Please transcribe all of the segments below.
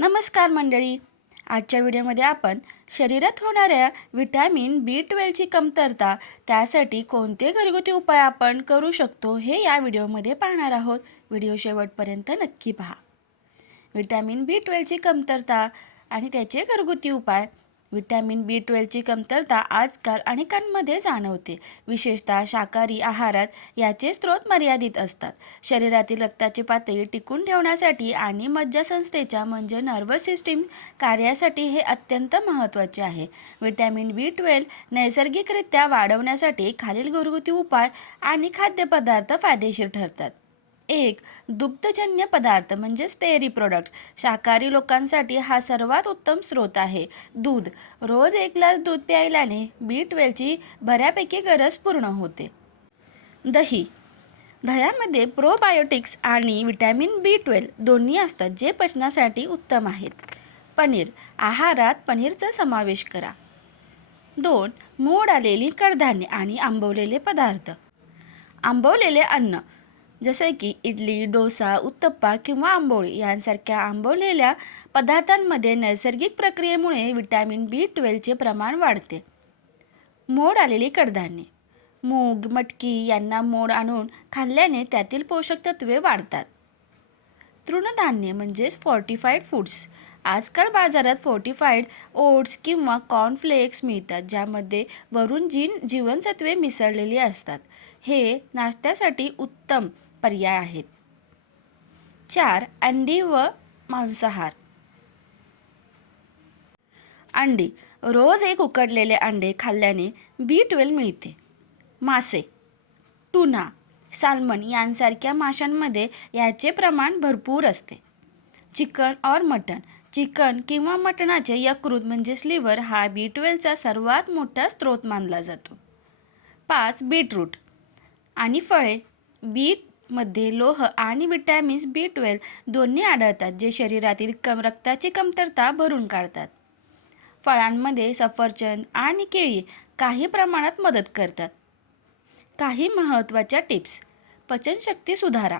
नमस्कार मंडळी. आजच्या व्हिडिओमध्ये आपण शरीरात होणाऱ्या विटॅमिन B12ची कमतरता त्यासाठी कोणते घरगुती उपाय आपण करू शकतो हे या व्हिडिओमध्ये पाहणार आहोत. व्हिडिओ शेवटपर्यंत नक्की पहा. विटॅमिन B12ची कमतरता आणि त्याचे घरगुती उपाय. विटॅमिन B12ची कमतरता आजकाल अनेकांमध्ये जाणवते. विशेषतः शाकाहारी आहारात याचे स्रोत मर्यादित असतात. शरीरातील रक्ताची पातळी टिकून ठेवण्यासाठी आणि मज्जासंस्थेच्या म्हणजे नर्व्हस सिस्टीम कार्यासाठी हे अत्यंत महत्त्वाचे आहे. विटॅमिन B12 नैसर्गिकरित्या वाढवण्यासाठी खालील घरगुती उपाय आणि खाद्यपदार्थ फायदेशीर ठरतात. 1. दुग्धजन्य पदार्थ म्हणजे डेअरी प्रोडक्ट. शाकाहारी लोकांसाठी हा सर्वात उत्तम स्रोत आहे. दूध. रोज 1 ग्लास दूध प्यायल्याने B12ची बऱ्यापैकी गरज पूर्ण होते. दही. दह्यामध्ये प्रोबायोटिक्स आणि विटॅमिन B12 दोन्ही असतात जे पचनासाठी उत्तम आहेत. पनीर. आहारात पनीरचा समावेश करा. 2. मोड आलेली कडधान्ये आणि आंबवलेले पदार्थ. आंबवलेले अन्न जसे की इडली, डोसा, उत्तप्पा किंवा आंबोळी यांसारख्या आंबवलेल्या पदार्थांमध्ये नैसर्गिक प्रक्रियेमुळे विटॅमिन B12चे प्रमाण वाढते. मोड आलेली कडधान्ये. मूग, मटकी यांना मोड आणून खाल्ल्याने त्यातील पोषक तत्वे वाढतात. तृणधान्ये म्हणजेच फॉर्टिफाईड फूड्स. आजकाल बाजारात फोर्टिफाईड ओट्स किंवा कॉर्नफ्लेक्स मिळतात ज्यामध्ये वरून जीवनसत्वे मिसळलेली असतात. हे नाश्त्यासाठी उत्तम पर्याय आहेत. 4. अंडी व मांसाहार. अंडी. रोज 1 उकडलेले अंडे खाल्ल्याने B12 मिळते. मासे. टुना, साल्मन यांसारख्या माशांमध्ये याचे प्रमाण भरपूर असते. चिकन और मटन. चिकन किंवा मटणाचे यकृत म्हणजेच लिव्हर हा B12चा सर्वात मोठा स्रोत मानला जातो. 5. बीटरूट आणि फळे. बीटमध्ये लोह आणि विटॅमिन्स B12 दोन्ही आढळतात जे शरीरातील रक्ताची कमतरता भरून काढतात. फळांमध्ये सफरचंद आणि केळी काही प्रमाणात मदत करतात. काही महत्त्वाच्या टिप्स. पचनशक्ती सुधारा.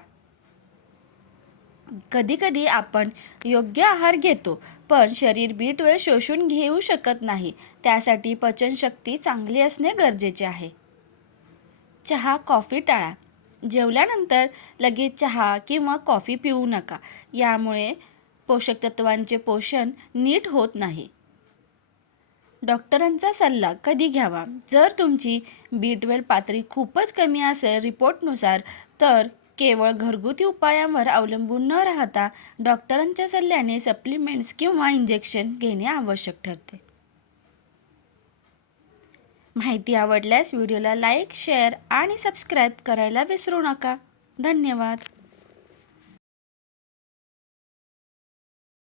कधीकधी आपण योग्य आहार घेतो पण शरीर B12 शोषून घेऊ शकत नाही. त्यासाठी पचनशक्ती चांगली असणे गरजेचे आहे. चहा, कॉफी टाळा. जेवल्यानंतर लगेच चहा किंवा कॉफी पिऊ नका. यामुळे पोषक तत्वांचे पोषण नीट होत नाही. डॉक्टरांचा सल्ला कधी घ्यावा. जर तुमची B12 पातळी खूपच कमी असेल रिपोर्टनुसार तर केवळ घरगुती उपायांवर अवलंबून न राहता डॉक्टरांच्या सल्ल्याने सप्लिमेंट्स किंवा इंजेक्शन घेणे आवश्यक ठरते. माहिती आवडल्यास व्हिडिओला लाईक, शेअर आणि सबस्क्राईब करायला विसरू नका. धन्यवाद.